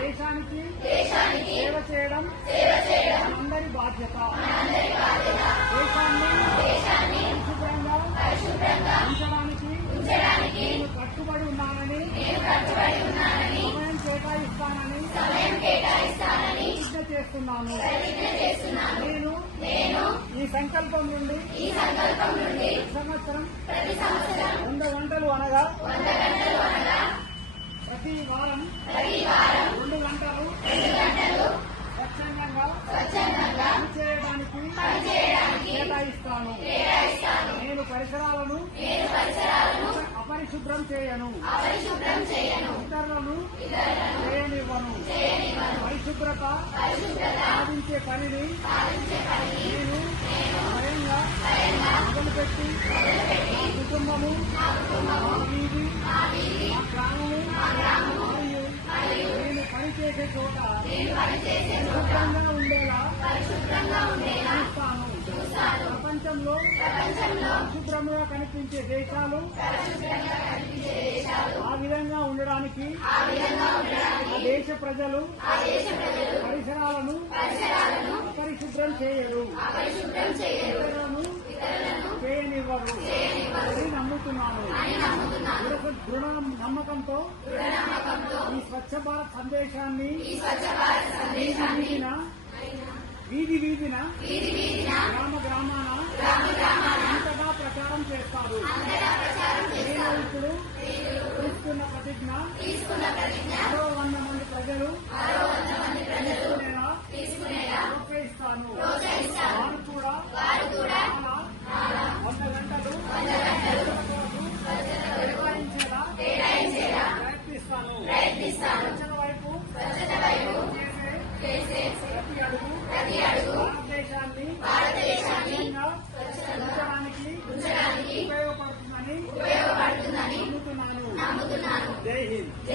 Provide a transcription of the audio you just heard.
దేశానికి సేవ చేయడం మనందరి బాధ్యత. దేశాన్ని పరిశుభ్రంగా ఉంచడానికి నేను కట్టుబడి ఉన్నానని సమయం కేటాయిస్తానని ప్రతిజ్ఞ చేస్తున్నాను. నేను ఈ సంకల్పం నుండి ప్రతి సంవత్సరం 100 గంటలు అనగా ప్రతి వారం 2 గంటలు స్వచ్ఛందంగా పనిచేయడానికి కేటాయిస్తాను. నేను పరిసరాలను అపరిశుభ్రం చేయను, ఇతరులను చేయనివ్వను. పరిశుభ్రత సాధించే పనిని నేను స్వయంగా మొదలుపెట్టి నా కుటుంబము, మా వీధి, మా గ్రామము మరియు నేను పనిచేసే చోట పరిశుభ్రంగా ఉండేలా చూస్తాను. ప్రపంచంలో పరిశుభ్రంగా కనిపించే దేశాలు ఆ విధంగా ఉండడానికి ఆ దేశ ప్రజలు పరిసరాలను అపరిశుభ్రం చేయరు, ఇతరులను చేయనివ్వరు అని నమ్ముతున్నాను. దృఢ నమ్మకంతో ఈ స్వచ్ఛ భారత్ సందేశాన్ని వీధి వీధిన గ్రామాన అంతగా ప్రచారం చేస్తారు. నేను ఇప్పుడు తీసుకున్న ప్రతిజ్ఞ మరో 100 మంది ప్రజలు తీసుకునేలా ప్రోత్సహిస్తాను. వారు కూడా 100 గంటలు కేటాయించేలా ప్రయత్నిస్తాను. స్వచ్ఛత వైపు చేసే ప్రతి అడుగు భారతదేశాన్ని